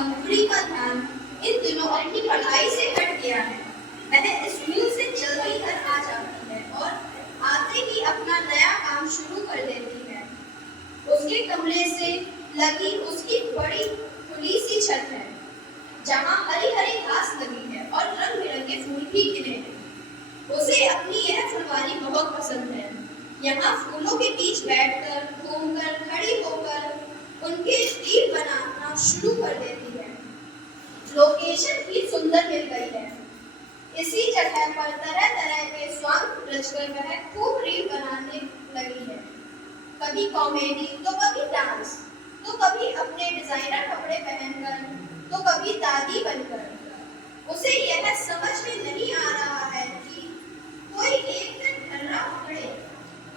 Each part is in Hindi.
पंखुड़ी का ध्यान इन दिनों अपनी पढ़ाई से हट गया है। वह स्कूल से जल्दी घर आ जाती है और आते ही अपना नया काम शुरू कर देती है। उसके कमरे से लगी उसकी बड़ी खुली सी छत है, जहाँ हरी हरी घास लगी है और रंग बिरंगे फूल भी खिले हैं। उसे अपनी यह फुलवारी बहुत पसंद है। यहाँ फूलों के बीच बैठकर, घूमकर, खड़ी होकर उनके रील बनाना शुरू कर देती है। लोकेशन भी सुंदर मिल गई है। इसी जगह पर तरह तरह के सॉन्ग रचकर वह खूब रील बनाने लगी है। कभी कॉमेडी, तो कभी डांस, तो कभी अपने डिजाइनर कपड़े पहनकर, तो कभी दादी बनकर। उसे यह समझ में नहीं आ रहा है कि कोई एक दिन ढर्रा पकड़े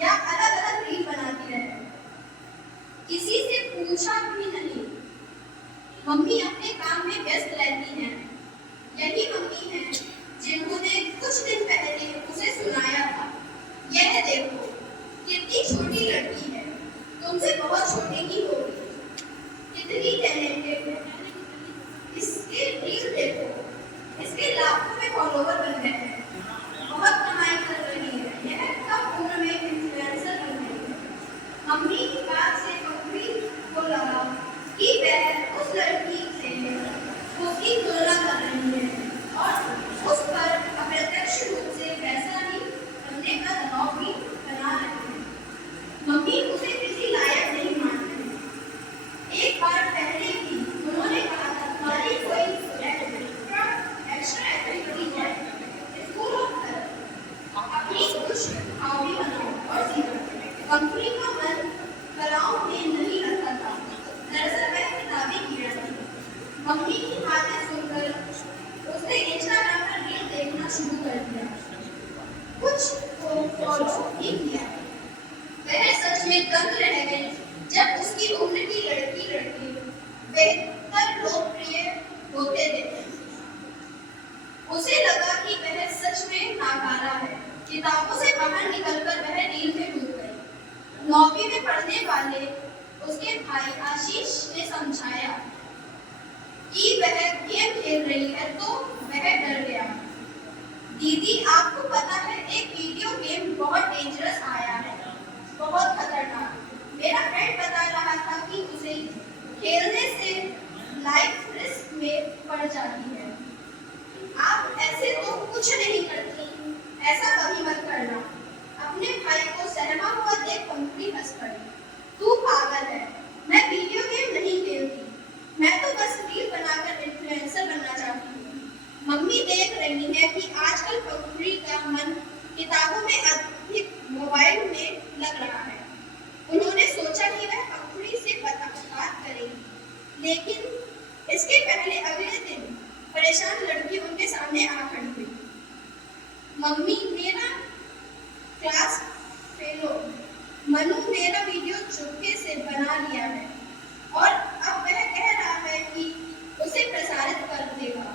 या अलग अलग रील बनाती रहे। किसी से पूछा भी नहीं। मम्मी अपने काम में व्यस्त रहती हैं। यही मम्मी है जिन्होंने कुछ दिन पहले उसे सुनाया था, यह देखो कितनी छोटी लड़की है, तुमसे बहुत छोटी ही होगी, कितनी टैलेंटेड है। इसके रील देखो, इसके लाखों में फॉलोवर बन गए हैं, बहुत कमाई कर रही है, यह कम उम्र में इन्फ्लुएंसर बन गई है। मम्मी की बात से पंखुड़ी को लगा कि वह उस लड़की से उसकी तुलना कर रही है और उस पर अप्रत्यक्ष रूप से वैसा ही बनने का दबाव भी बना रही है। मम्मी उसे किसी लायक नहीं मानती। एक बार पहले भी उन्होंने कहा था, तुम्हारी कोई एक्स्ट्रा एक्टिविटी है, स्कूल ऑफ अपनी कुछ हॉबी बनाओ और सीखो। पंखुड़ी का मन कलाओं में नहीं लगता था। दरअसल वह किताबी कीड़ा थी। मम्मी की बातें सुनकर उसने इंस्टाग्राम पर रील देखना शुरू कर दिया, कुछ को फॉलो भी किया। वह सच में दंग रह गई जब उसकी उम्र की लड़की बेहतर लोकप्रिय होते देखे। उसे लगा कि वह सच में नाकारा है। किताबों से बाहर निकलकर वह रील में डूब गई। 9वीं में पढ़ने वाले उसके भाई आशीष ने समझाया कि वह गेम खेल रही है, तो वह डर गया। दीदी, आपको पता है एक वीडियो गेम बहुत डेंजरस आया है, बहुत खतरनाक। मेरा फ्रेंड बता रहा था कि उसे खेलने से लाइफ रिस्क में पड़ जाती है। आप ऐसे तो कुछ नहीं करती, ऐसा कभी मत करना। अपने भाई को सहमा हुआ देख पंखुड़ी हंस पड़ी। तू पागल है, मैं वीडियो गेम नहीं खेलती, मैं तो बस रील बनाकर इन्फ्लुएंसर बनना चाहती हूँ। मम्मी देख रही है कि आजकल पंखुड़ी का मन किताबों में अधिक मोबाइल में लग रहा है। उन्होंने सोचा कि वह पंखुड़ी से बात करेगी, लेकिन इसके पहले अगले दिन परेशान लड़की उनके सामने आ खड़ी हुई। मम्मी, मेरा क्लास फेलो मनु मेरा वीडियो चुपके से बना लिया है और अब वह कह रहा है कि उसे प्रसारित कर देगा।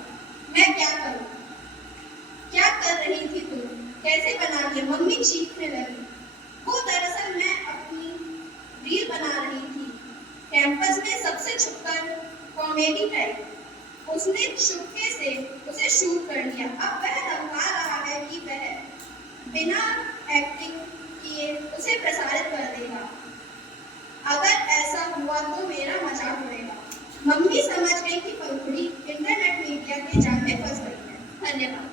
मैं क्या करूं? क्या कर रही थी तुम? कैसे बना लिया? मम्मी चीखने लगी। वो दरअसल मैं अपनी रील बना रही थी, कैंपस में सबसे छुपकर, कॉमेडी टाइप। उसने चुपके से उसे शूट कर लिया। अब वह धमका रहा है कि वह बिना एक्टिंग किए उसे प्रसारित कर देगा। अगर ऐसा हुआ तो मेरा मजाक उड़ेगा। मम्मी समझ गई कि पंखुड़ी इंटरनेट मीडिया के जाल में फंस गई है। धन्यवाद।